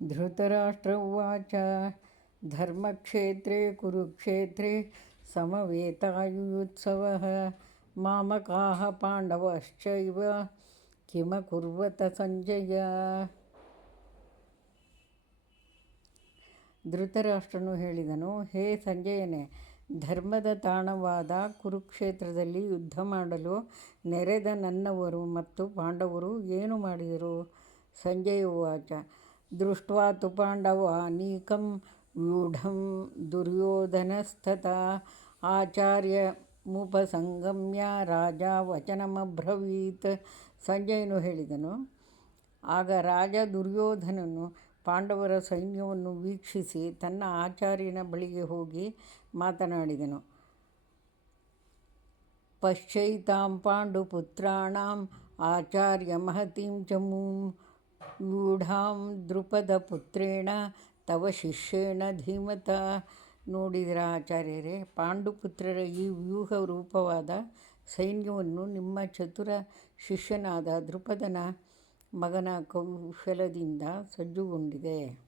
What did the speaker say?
ಧೃತರಾಷ್ಟ್ರ ಉವಾಚ ಧರ್ಮಕ್ಷೇತ್ರೇ ಕುರುಕ್ಷೇತ್ರೇ ಸಮವೇತಾಯುಯುತ್ಸವಃ ಮಾಮಕಾಃ ಪಾಂಡವಶ್ಚೈವ ಕಿಮಕುರ್ವತ ಸಂಜಯ. ಧೃತರಾಷ್ಟ್ರನು ಹೇಳಿದನು, ಹೇ ಸಂಜಯನೇ, ಧರ್ಮದ ತಾಣವಾದ ಕುರುಕ್ಷೇತ್ರದಲ್ಲಿ ಯುದ್ಧ ಮಾಡಲು ನೆರೆದ ನನ್ನವರು ಮತ್ತು ಪಾಂಡವರು ಏನು ಮಾಡಿದರು? ಸಂಜಯ ಉವಾಚ ದೃಷ್ಟ್ವಾ ತು ಪಾಂಡವಾನೀಕಂ ವ್ಯೂಢಂ ದುರ್ಯೋಧನಸ್ತಥಾ ಆಚಾರ್ಯಮುಪಸಂಗಮ್ಯ ರಾಜ ವಚನಮಬ್ರವೀತ್. ಸಂಜಯನು ಹೇಳಿದನು, ಆಗ ರಾಜ ದುರ್ಯೋಧನನು ಪಾಂಡವರ ಸೈನ್ಯವನ್ನು ವೀಕ್ಷಿಸಿ ತನ್ನ ಆಚಾರ್ಯನ ಬಳಿಗೆ ಹೋಗಿ ಮಾತನಾಡಿದನು. ಪಶ್ಯೈತಾಂ ಪಾಂಡುಪುತ್ರಾಣಾಂ ಆಚಾರ್ಯ ಮಹತೀಂ ಚಮೂಂ ವ್ಯೂಢಾಂ ದ್ರುಪದಪುತ್ರೇಣ ತವ ಶಿಷ್ಯೇಣ ಧೀಮತ. ನೋಡಿದಿರಾ ಆಚಾರ್ಯರೇ, ಪಾಂಡುಪುತ್ರರ ಈ ವ್ಯೂಹ ರೂಪವಾದ ಸೈನ್ಯವನ್ನು ನಿಮ್ಮ ಚತುರ ಶಿಷ್ಯನಾದ ದ್ರುಪದನ ಮಗನ ಕೌಶಲದಿಂದ ಸಜ್ಜುಗೊಂಡಿದೆ.